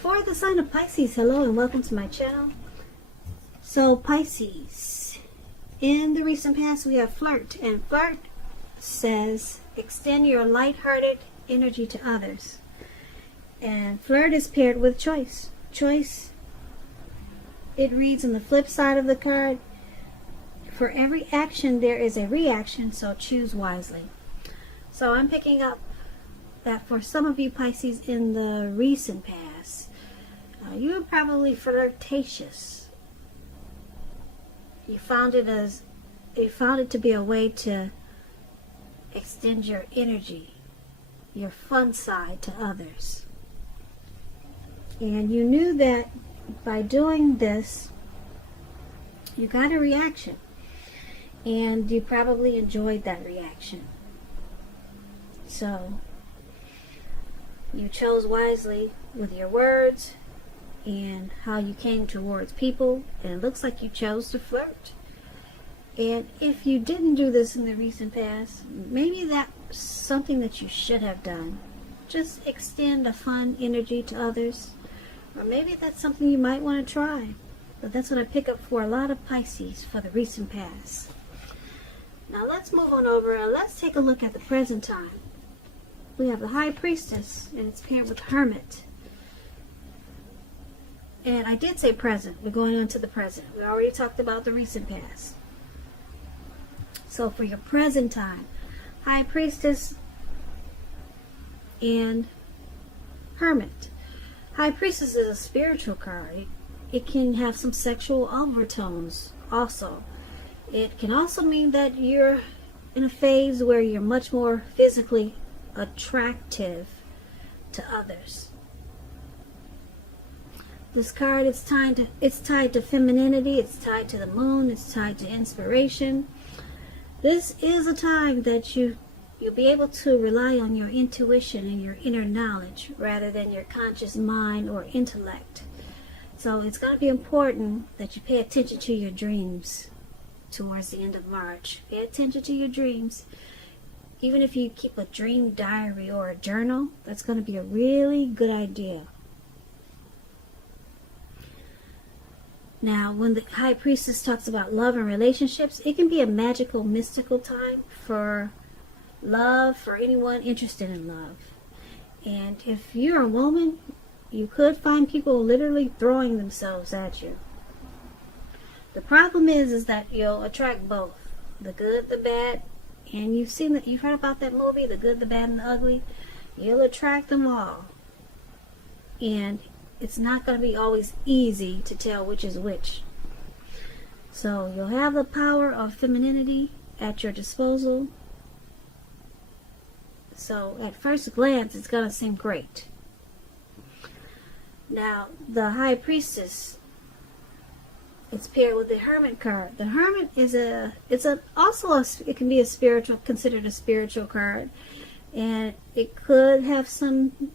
For the sign of Pisces, hello and welcome to my channel. So Pisces, in the recent past we have flirt, and flirt says extend your light-hearted energy to others. And flirt is paired with choice. Choice, it reads on the flip side of the card, for every action there is a reaction, so choose wisely. So I'm picking up that for some of you Pisces in the recent past, you were probably flirtatious. You found it to be a way to extend your energy, your fun side to others. And you knew that by doing this, you got a reaction. And you probably enjoyed that reaction. So, you chose wisely with your words and how you came towards people, and it looks like you chose to flirt. And if you didn't do this in the recent past, maybe that's something that you should have done. Just extend a fun energy to others, or maybe that's something you might want to try. But that's what I pick up for a lot of Pisces for the recent past. Now let's move on over and let's take a look at the present time. We have the High Priestess, and it's paired with Hermit. And I did say present. We're going on to the present. We already talked about the recent past. So for your present time, High Priestess and Hermit. High Priestess is a spiritual card. It can have some sexual overtones also. It can also mean that you're in a phase where you're much more physically attractive to others. This card is tied to femininity, it's tied to the moon, it's tied to inspiration. This is a time that you'll be able to rely on your intuition and your inner knowledge rather than your conscious mind or intellect. So it's going to be important that you pay attention to your dreams towards the end of March. Pay attention to your dreams. Even if you keep a dream diary or a journal, that's going to be a really good idea. Now, when the High Priestess talks about love and relationships, it can be a magical, mystical time for love, for anyone interested in love. And if you're a woman, you could find people literally throwing themselves at you. The problem is that you'll attract both, the good, the bad, and you've heard about that movie, The Good, the Bad, and the Ugly. You'll attract them all. And it's not going to be always easy to tell which is which. So you'll have the power of femininity at your disposal. So at first glance, it's going to seem great. Now, the High Priestess, it's paired with the Hermit card. The Hermit is it can be considered a spiritual card, and it could have something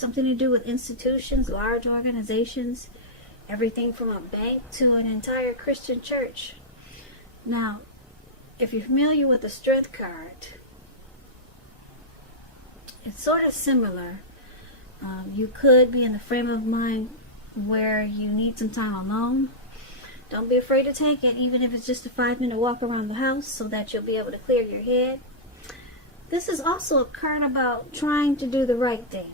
to do with institutions, large organizations, everything from a bank to an entire Christian church. Now, if you're familiar with the Strength card, it's sort of similar. You could be in the frame of mind where you need some time alone. Don't be afraid to take it, even if it's just a 5-minute walk around the house so that you'll be able to clear your head. This is also a card about trying to do the right thing.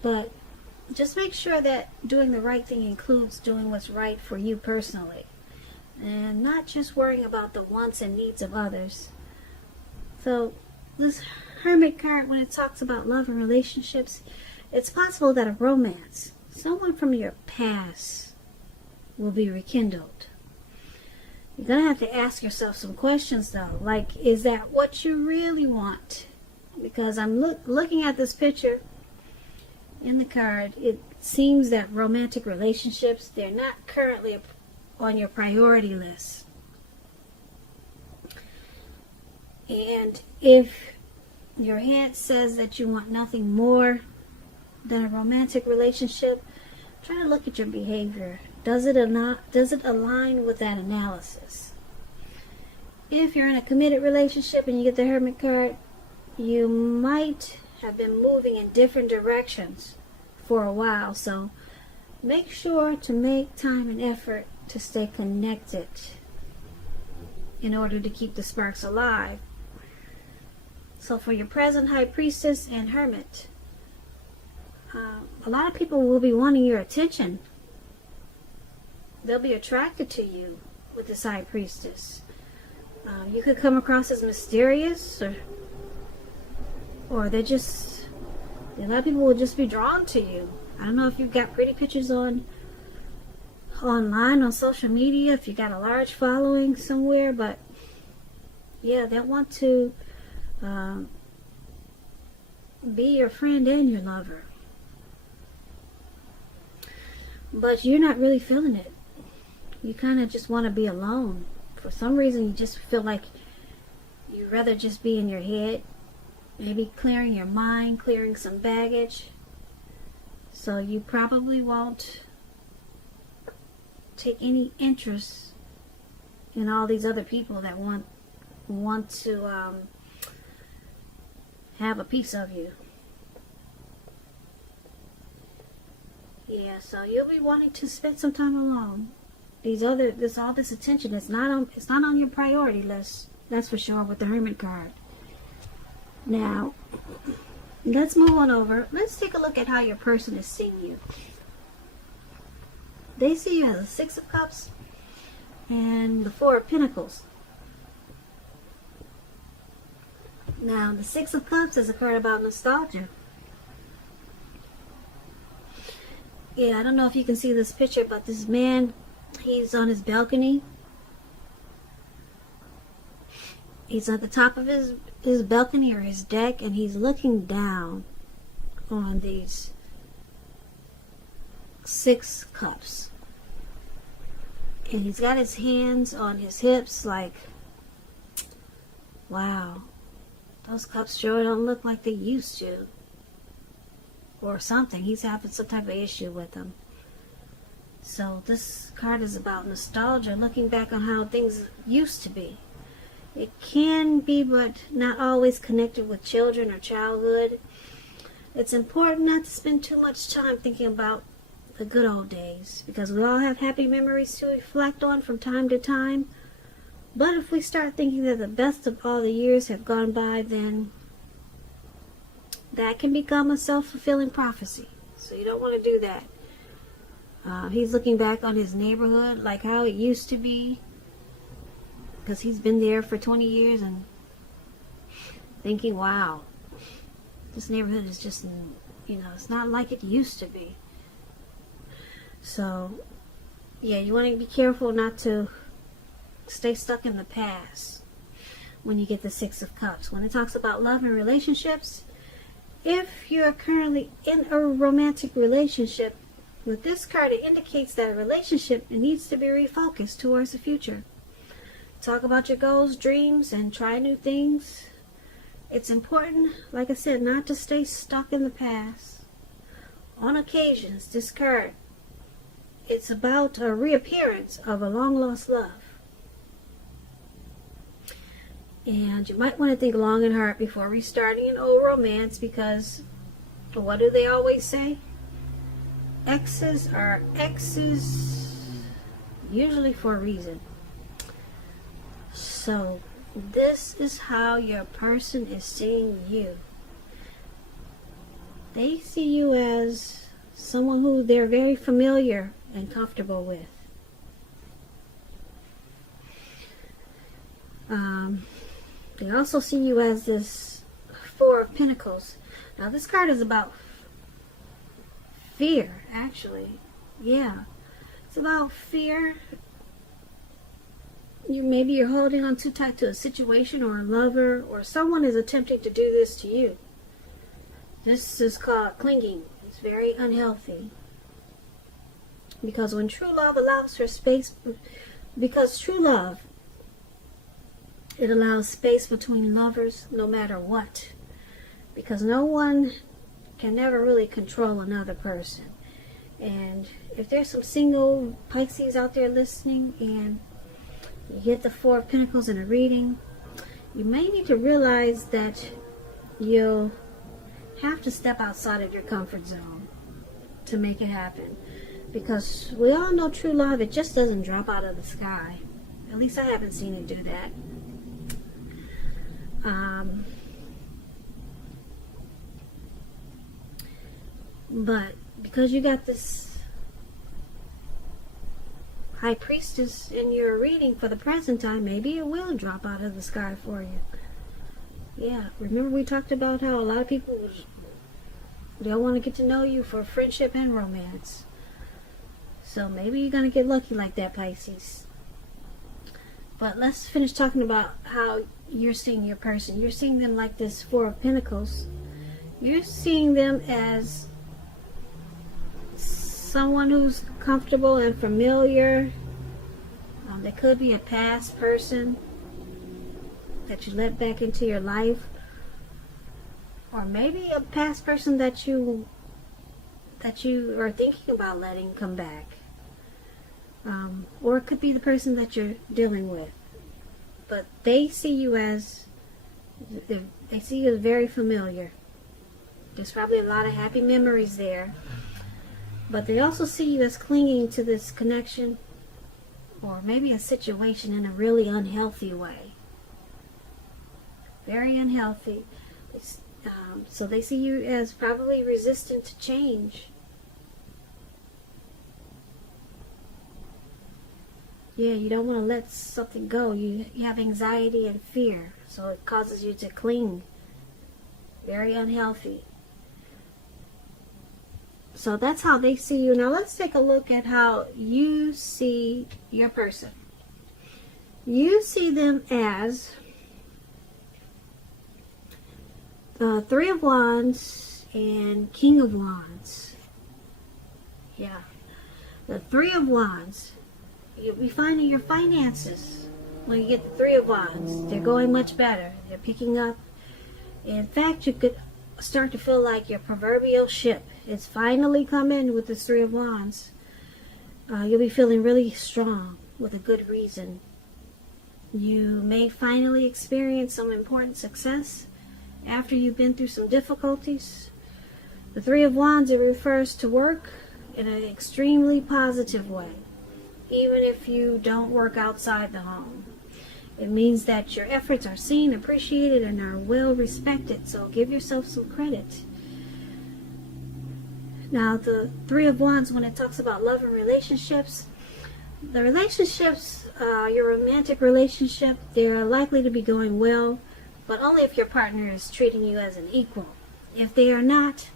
But just make sure that doing the right thing includes doing what's right for you personally, and not just worrying about the wants and needs of others. So this Hermit card, when it talks about love and relationships, it's possible that a romance, someone from your past, will be rekindled. You're going to have to ask yourself some questions though, like, is that what you really want? Because I'm looking at this picture in the card, it seems that romantic relationships, they're not currently on your priority list. And if your head says that you want nothing more than a romantic relationship, try to look at your behavior. Does it align with that analysis? If you're in a committed relationship and you get the Hermit card, you might have been moving in different directions for a while. So make sure to make time and effort to stay connected in order to keep the sparks alive. So for your present high priestess and hermit, a lot of people will be wanting your attention. They'll be attracted to you with this high priestess. You could come across as mysterious, or a lot of people will just be drawn to you. I don't know if you've got pretty pictures online on social media, if you got a large following somewhere, but yeah, they'll want to be your friend and your lover. But you're not really feeling it. You kind of just want to be alone. For some reason, you just feel like you'd rather just be in your head. Maybe clearing your mind, clearing some baggage. So you probably won't take any interest in all these other people that want to have a piece of you. Yeah, so you'll be wanting to spend some time alone. All this attention it's not on your priority list. That's for sure with the Hermit card. Now, let's move on over. Let's take a look at how your person is seeing you. They see you as a Six of Cups and the Four of Pentacles. Now, the Six of Cups is a card about nostalgia. Yeah, I don't know if you can see this picture, but this man, he's on his balcony. He's at the top of his balcony or his deck, and he's looking down on these Six Cups. And he's got his hands on his hips like, wow, those cups sure don't look like they used to. Or something. He's having some type of issue with them. So this card is about nostalgia, looking back on how things used to be. It can be, but not always connected with children or childhood. It's important not to spend too much time thinking about the good old days, because we all have happy memories to reflect on from time to time. But if we start thinking that the best of all the years have gone by, then that can become a self-fulfilling prophecy. So you don't want to do that. He's looking back on his neighborhood, like how it used to be, because he's been there for 20 years and thinking, wow, this neighborhood is just, it's not like it used to be. So, yeah, you want to be careful not to stay stuck in the past when you get the Six of Cups. When it talks about love and relationships, if you're currently in a romantic relationship, with this card it indicates that a relationship needs to be refocused towards the future. Talk about your goals, dreams, and try new things. It's important, like I said, not to stay stuck in the past. On occasions, this card, it's about a reappearance of a long-lost love. And you might want to think long and hard before restarting an old romance, because what do they always say? Exes are exes, usually for a reason. So this is how your person is seeing you. They see you as someone who they're very familiar and comfortable with. They also see you as this Four of Pentacles. Now this card is about fear, actually. Yeah, it's about fear. Maybe you're holding on too tight to a situation or a lover, or someone is attempting to do this to you. This is called clinging. It's very unhealthy. Because when true love allows for space, because true love, it allows space between lovers no matter what. Because no one can never really control another person. And if there's some single Pisces out there listening and you get the Four of Pentacles in a reading, you may need to realize that you'll have to step outside of your comfort zone. to make it happen. Because we all know true love, it just doesn't drop out of the sky. At least I haven't seen it do that. But because you got this high priestess in your reading for the present time, maybe it will drop out of the sky for you. Yeah, remember we talked about how a lot of people, they'll want to get to know you for friendship and romance. So maybe you're going to get lucky like that, Pisces. But let's finish talking about how you're seeing your person. You're seeing them like this Four of Pentacles. You're seeing them as someone who's comfortable and familiar. They could be a past person that you let back into your life, or maybe a past person that you are thinking about letting come back, or it could be the person that you're dealing with. But they see you as very familiar. There's probably a lot of happy memories there. But they also see you as clinging to this connection or maybe a situation in a really unhealthy way. Very unhealthy. So they see you as probably resistant to change. Yeah, you don't want to let something go. You have anxiety and fear. So it causes you to cling. Very unhealthy. So that's how they see you. Now let's take a look at how you see your person. You see them as the Three of Wands and King of Wands. Yeah. The Three of Wands. You'll be finding your finances when you get the Three of Wands. They're going much better. They're picking up. In fact, you could start to feel like your proverbial ship. It's finally come in with this Three of Wands. You'll be feeling really strong with a good reason. You may finally experience some important success after you've been through some difficulties. The Three of Wands, it refers to work in an extremely positive way, even if you don't work outside the home. It means that your efforts are seen, appreciated, and are well respected, so give yourself some credit. Now, the Three of Wands, when it talks about love and relationships, the relationships, your romantic relationship, they're likely to be going well, but only if your partner is treating you as an equal. If they are not,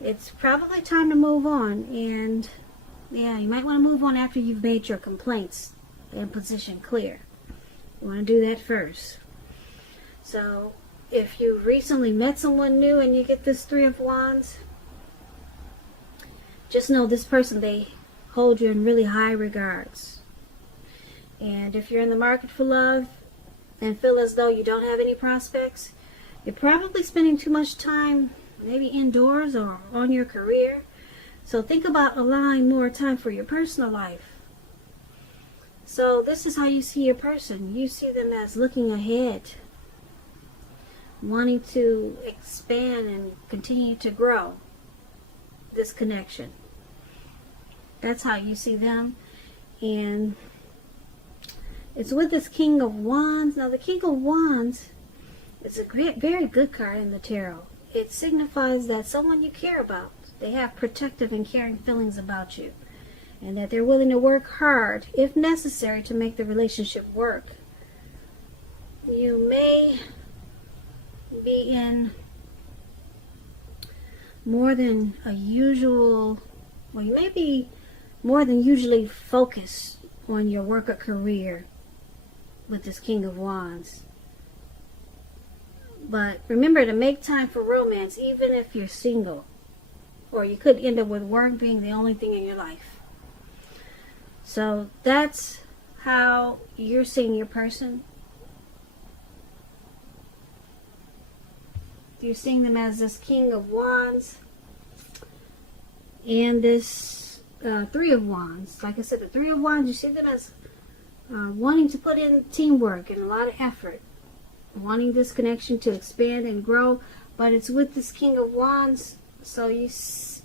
it's probably time to move on. And yeah, you might want to move on after you've made your complaints and position clear. You want to do that first. So if you recently met someone new and you get this Three of Wands, just know this person, they hold you in really high regards. And if you're in the market for love and feel as though you don't have any prospects, you're probably spending too much time maybe indoors or on your career. So think about allowing more time for your personal life. So this is how you see your person. You see them as looking ahead, wanting to expand and continue to grow this connection. That's how you see them. And it's with this King of Wands. Now the King of Wands is a very good card in the tarot. It signifies that someone you care about, they have protective and caring feelings about you, and that they're willing to work hard, if necessary, to make the relationship work. You may be in more than a usual, well, you may be more than usually focused on your work or career with this King of Wands. But remember to make time for romance, even if you're single. Or you could end up with work being the only thing in your life. So that's how you're seeing your person. You're seeing them as this King of Wands and this Three of Wands. Like I said, the Three of Wands, you see them as wanting to put in teamwork and a lot of effort, wanting this connection to expand and grow. But it's with this King of Wands, so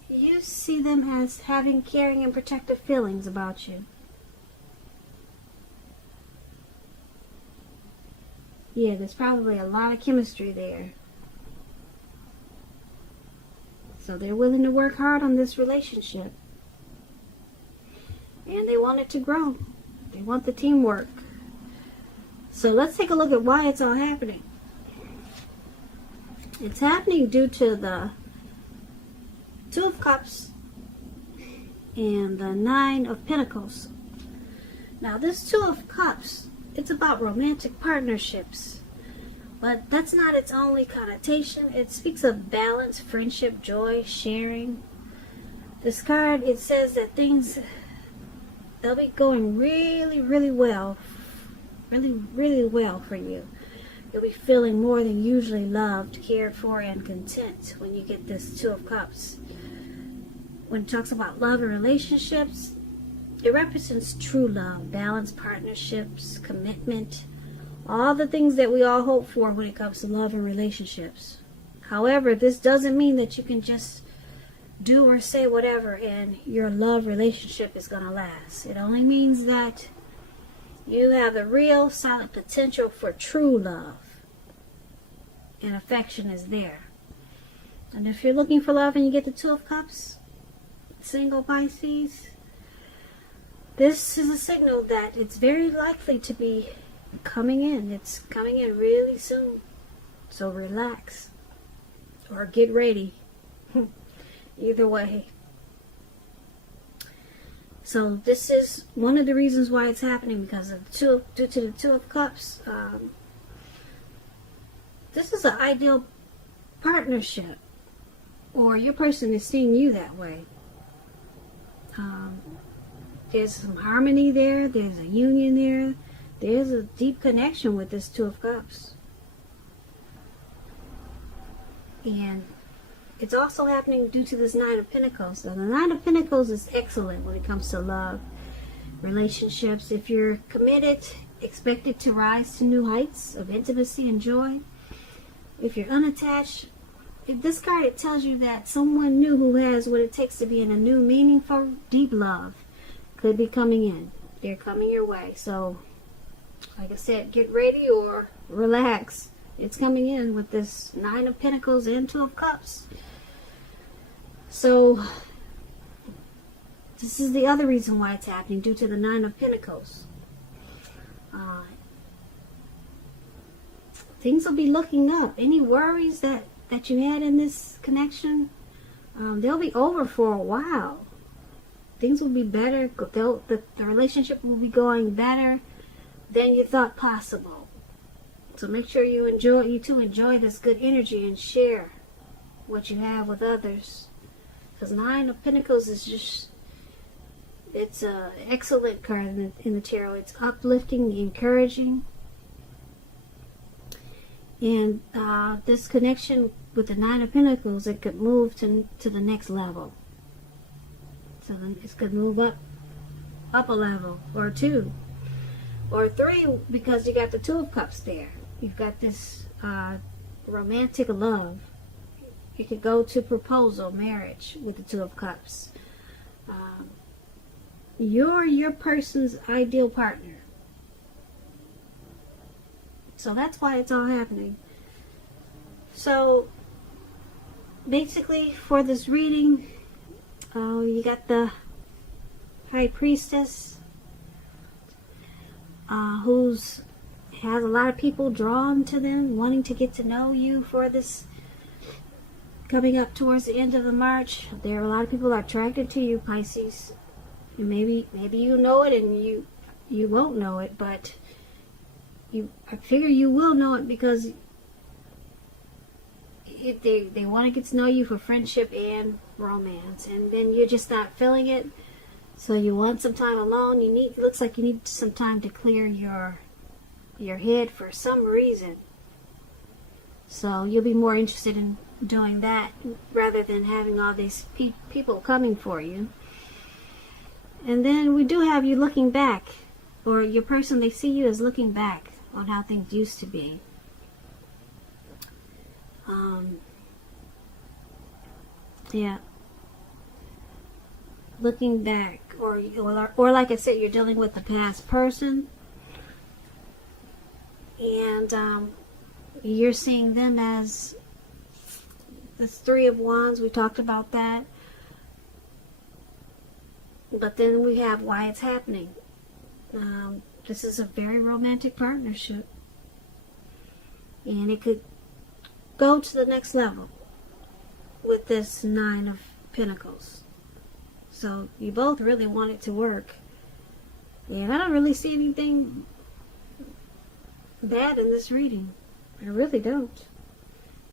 you see them as having caring and protective feelings about you. Yeah, there's probably a lot of chemistry there. So they're willing to work hard on this relationship. And they want it to grow. They want the teamwork. So let's take a look at why it's all happening. It's happening due to the Two of Cups and the Nine of Pentacles. Now this Two of Cups, it's about romantic partnerships. But that's not its only connotation. It speaks of balance, friendship, joy, sharing. This card, it says that things, they'll be going really, really well. Really, really well for you. You'll be feeling more than usually loved, cared for, and content when you get this Two of Cups. When it talks about love and relationships, it represents true love, balanced partnerships, commitment, all the things that we all hope for when it comes to love and relationships. However, this doesn't mean that you can just do or say whatever and your love relationship is going to last. It only means that you have the real solid potential for true love. And affection is there. And if you're looking for love and you get the Two of Cups, single Pisces, this is a signal that it's very likely to be coming in. It's coming in really soon. So relax. Or get ready. Either way. So this is one of the reasons why it's happening, because of due to the Two of Cups. This is an ideal partnership, or your person is seeing you that way. There's some harmony there. There's a union there. There's a deep connection with this Two of Cups. And it's also happening due to this Nine of Pentacles. So the Nine of Pentacles is excellent when it comes to love, relationships. If you're committed, expect it to rise to new heights of intimacy and joy. If you're unattached, this card, it tells you that someone new who has what it takes to be in a new, meaningful, deep love could be coming in. They're coming your way. So, like I said, get ready or relax. It's coming in with this Nine of Pentacles and Two of Cups. So, this is the other reason why it's happening, due to the Nine of Pentacles. Things will be looking up. Any worries that you had in this connection, they'll be over for a while. Things will be better. The relationship will be going better than you thought possible. So make sure you enjoy this good energy and share what you have with others. Because Nine of Pentacles is just, it's an excellent card in the tarot. It's uplifting, encouraging. And this connection with the Nine of Pentacles, it could move to the next level. So then it could move up a level, or two, or three, because you got the Two of Cups there. You've got this romantic love. You could go to proposal, marriage with the Two of Cups. You're your person's ideal partner. So that's why it's all happening. So basically, for this reading, you got the High Priestess, who's has a lot of people drawn to them, wanting to get to know you for this coming up towards the end of the March. There are a lot of people attracted to you, Pisces. And maybe you know it and you won't know it, but I figure you will know it, because they want to get to know you for friendship and romance, and then you're just not feeling it, so you want some time alone. It looks like you need some time to clear your head for some reason. So you'll be more interested in doing that rather than having all these people coming for you. And then we do have you looking back, or your person, they see you as looking back on how things used to be. Yeah. looking back, or like I said, you're dealing with a past person, and you're seeing them as the Three of Wands. We talked about that. But then we have why it's happening. This is a very romantic partnership. And it could go to the next level with this Nine of Pentacles. So you both really want it to work. And I don't really see anything bad in this reading. I really don't.